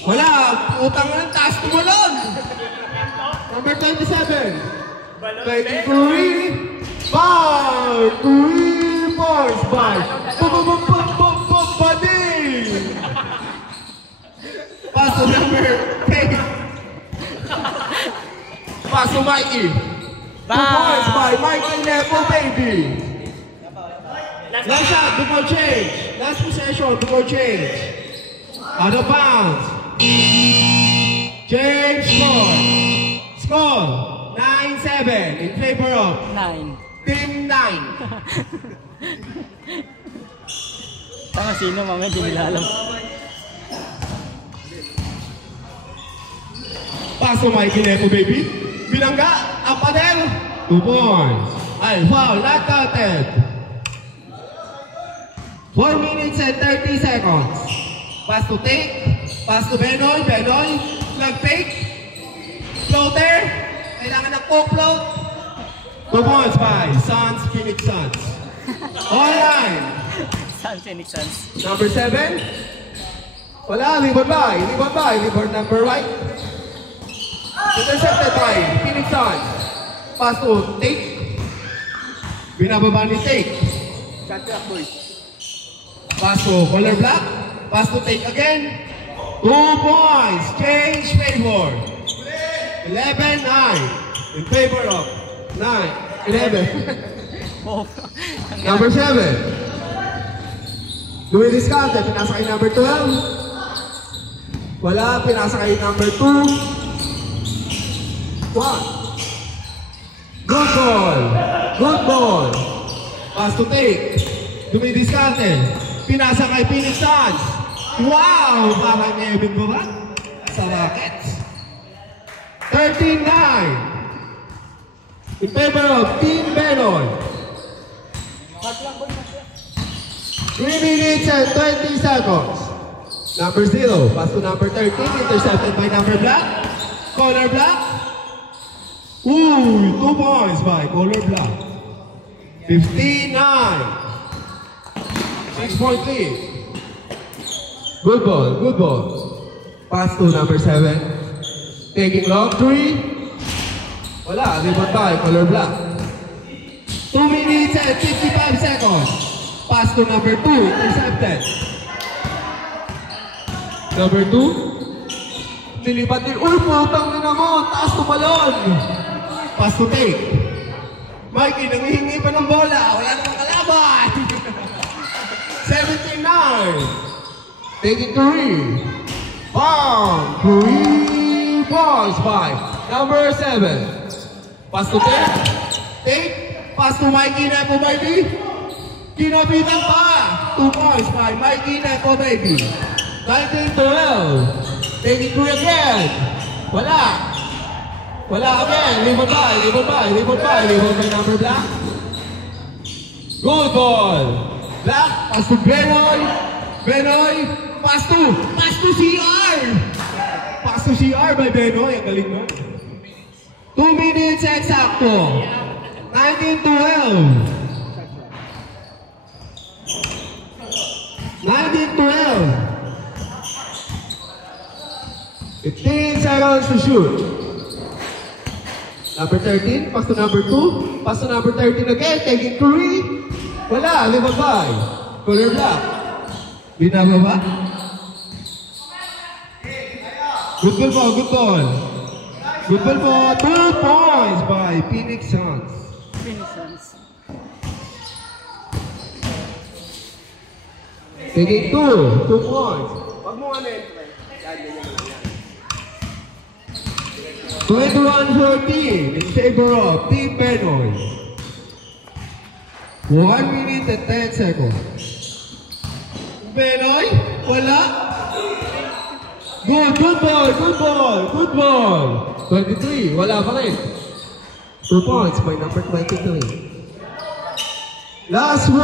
Wala, utang na ng taas tumalon. Number 27. 23. 5, 3, 4, 5. Pass to number 8. Pass to Mikey. 2 points by Mikey Nepo, baby. Last shot before change. Last possession before change. Out of bounds. Change score. Score 9-7 in favor of 9. Team 9. Tama sino mamaya di nila alam. Pass to Mikey Nepo, baby. Bilangga, ang panel. 2 points. Ay, foul, not counted. 4 minutes and 30 seconds. Pass to take. Pass to Benoy. Benoy, flag fake. Floater. Kailangan ng po-float. 2 points by Suns, Phoenix Suns. Online. Suns, Phoenix Suns. Number 7. Wala, rebound by. Rebound number right. Intercepted by Phoenix Suns. Pass to take. Binababa ni take. Shot clock, boys. Pass to color black. Pass to take again. 2 points. Change favor. 11-9. In favor of 11. Number 7. Louis Discante. Pinasa kay number 12. Wala. Pinasa kay number 2. 1. Good ball. Good ball. Pass to take. Louis Discante. Pinasa kay Phoenix Suns. Wow! Parang Nevin ba ba? Sa Rockets. 13-9. In favor of Team Benoy. 3 minutes and 20 seconds. Number 0. Pass to number 13. Intercepted by number black. Color black. Ooh, 2 points by color black. 15-9. 6-point lead. Good ball, good ball. Pass to number 7. Taking long 3. Wala, rebound by color black. 2 minutes and 55 seconds. Pass to number 2, intercepted. Number 2. Nilipat din. Uy, putang ina mo. Taas tumalon. Pass to take. Mikey, nangihingi pa ng bola. Wala namang kalaban. 17-9. Taking 3. Bang! 3 balls by number 7. Pass to take. Take. Pass to Mikey Nepo, baby. Kinabitan pa. 2 balls by Mikey Nepo, baby. 19-12. Taking 3 again. Wala. Wala again. Rebound by number black. Good ball. Black. Pass to Benoy. Pass to CR. Pass to CR by Benoy. Ang galing mo. 2 minutes exacto. 19-12. 15 seconds to shoot. Number 13, pass to number 2. Pass to number 13 again, taking 3. Wala, rebound by color black. Binababa. Good ball. Good ball po. 2 points by Phoenix Suns. Taking 2 points. Wag mo ano yun. 21-14 in favor of Team Benoy. 1 minute and 10 seconds. Benoy, wala. Good ball. 23, wala pa rin. 2 points by number 23. Last 1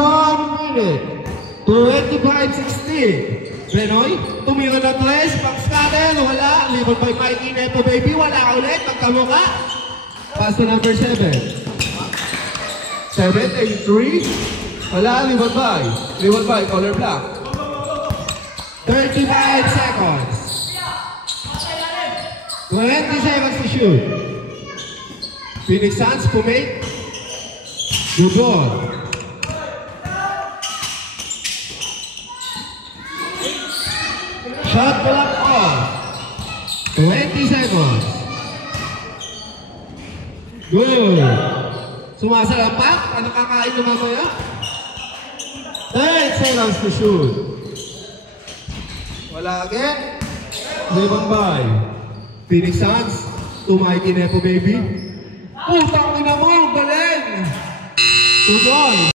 minute. 25-16. Benoy, tumira na 3, pang-scatter, wala. Rebound by Mikey Nepo, baby, wala ulit, magkamuka. Pass to number 7. 7, 83. Wala, rebound by color black. 35 seconds. 20 seconds to shoot. Phoenix Suns, Pumate. Good ball. Shot clock off. 20 seconds. Good. Sumasalampak. Ano kakain na mamaya? 10 seconds to shoot. Wala again. Lebang by. Phoenix Suns. Tumay Kinepo, baby. Putang ina mo. Galing. 2 ball.